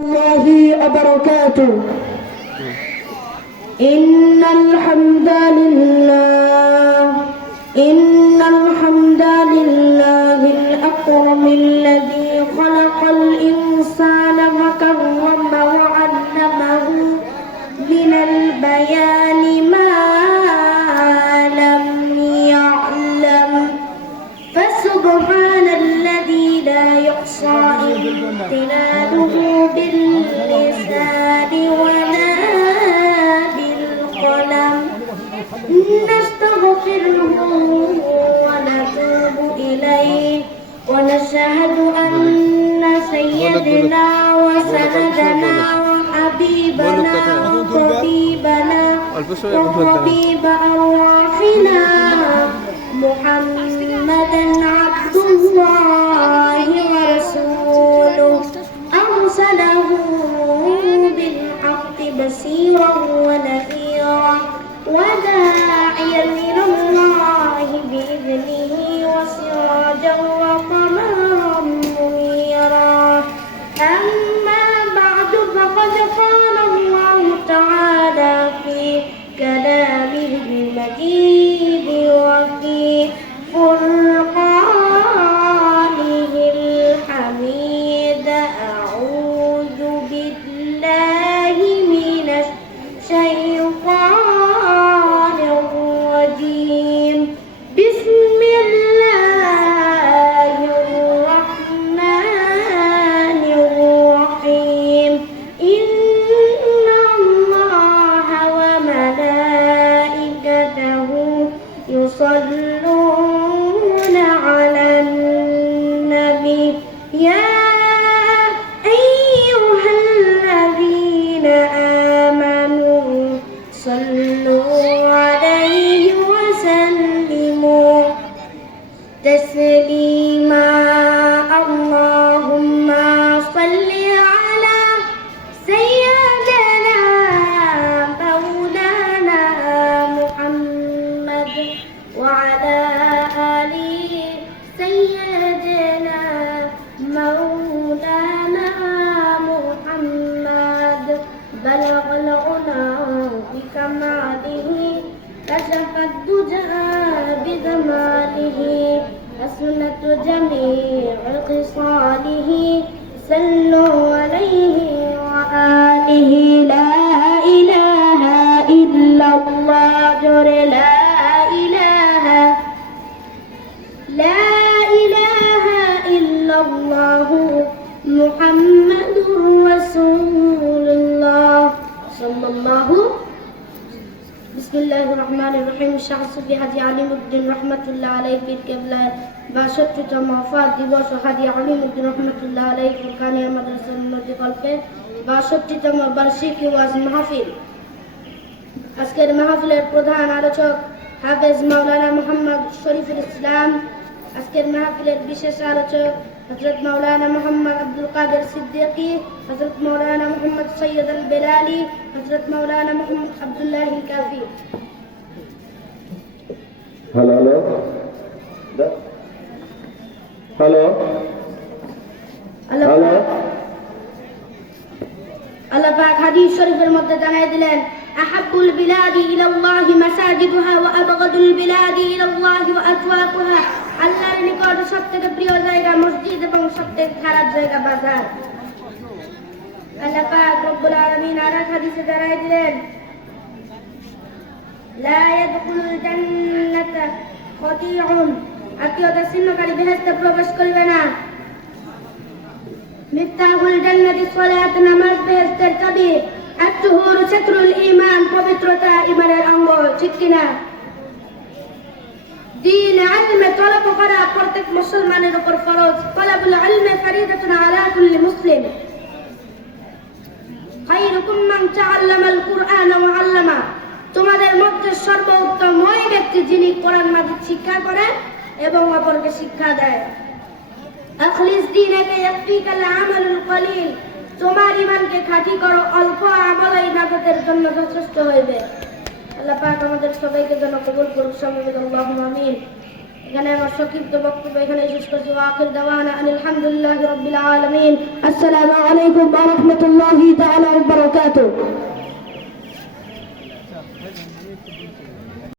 الله وبركاته. إن الحمد لله الأكرم الذي خلق الإنسان وكرمه وعلمه من البيان ما لم يعلم فسبحان الذي لا يحصى امتنانه باللسان ولا بالقلم نستغفره ونتوب إليه ونشهد أن سيدنا وسندنا وحبيبنا وطبيب أرواحنا محمدا عبد الله ورسوله أرسله بالحق بشيرا ونذيرا وداعيا إلى الله بإذنه وسراجا وقمرا منيرا أما بعد فقد قال الله تعالى في كلامه المجيد وفي فرقانه الحميد أعوذ بالله من الشيطان الرجيم بسم الله الرحمن الرحيم إن الله وملائكته يصلون على النبي يا أيها الذين آمنوا صلوا عليه وسلموا تسليما اللهم صل على سيدنا مولانا محمد وعلى آل سيدنا مولانا محمد بلغ العلا بكماله كشف الدجى بجماله حسنت جميع خصاله صلوا عليه وآله لا إله إلا الله لا إله إلا الله محمد رسول الله صلى الله بسم الله الرحمن الرحيم شخص بهدي عليم الدين رحمة الله عليه في القبلة বাষট্টিতম ওয়াফাত দিবস হাদি আলিম উদ্দিন রহমতুল্লাহ আলাইহি ফুরকানিয়া মাদ্রাসার উন্নতি কল্পে ৬২তম বার্ষিকী ওয়াজ মাহফিল। আজকের মাহফিলের প্রধান আলোচক হাফেজ মাওলানা মোহাম্মদ শরীফুল ইসলাম। আজকের মাহফিলের বিশেষ আলোচক হযরত মাওলানা মোহাম্মদ আব্দুল কাদের সিদ্দিকী, হযরত মাওলানা মোহাম্মদ সৈয়দ আল বেলালি, হযরত মাওলানা মোহাম্মদ আব্দুল্লাহ আল কাফি। হ্যালো হ্যালো হ্যালো আল্লাহ পাক হাদিস শরীফের মধ্যে জানাই দিলেন আহাব্বুল বিলাদি ইলাল্লাহি মাসাজিদুহা ওয়া আবগাদুল বিলাদি ইলাল্লাহি ওয়া আসওয়াকুহা। আল্লাহর নিকট সবথেকে প্রিয় জায়গা মসজিদ এবং সবথেকে খারাপ জায়গা বাজার। আল্লাহ পাক রব্বুল আলামিন আর এক হাদিসে জানাই দিলেন লা ইয়াদখুলুল জান্নাতা খাদিউন, আত্মীয়তা ছিন্নকারী বেহেশতে প্রবেশ করবে না। মিফতাহুল জান্নাতি সালাত, নামাজ বেহেশতের চাবি। আত-তুহুরু সাতরুল ঈমান, পবিত্রতা ঈমানের অঙ্গ, ঠিক কিনা? দ্বীন ইলমে তলব করা প্রত্যেক মুসলমানের উপর ফরজ। তলবুল ইলমি ফরিদাতুন আলা কুল্লি মুসলিম। খায়রুকুম মান তাআল্লামাল কুরআন ওয়া আল্লামা, তোমাদের মধ্যে সর্বোত্তম ওই ব্যক্তি যিনি কোরআন মাজিদ শিক্ষা করেন এবং অপরকে শিক্ষা দেয়। আখলিস দীনাকা ইয়াকফিকাল আমালুল কলিল, তোমার ঈমানকে খাঁটি করো, অল্প আমলই ইবাদতের জন্য যথেষ্ট হইবে। আল্লাহ পাক আমাদের সবাইকে যেন কবুল করুন। আল্লাহুম্মা আমিন। এখানে আমার সংক্ষিপ্ত বক্তব্য এখানে শেষ করছি। আখির দাওয়ানা আলহামদুলিল্লাহি রাব্বিল আলামিন। আসসালামু আলাইকুম ওয়া রাহমাতুল্লাহি তাআলা ওয়া বারাকাতুহু।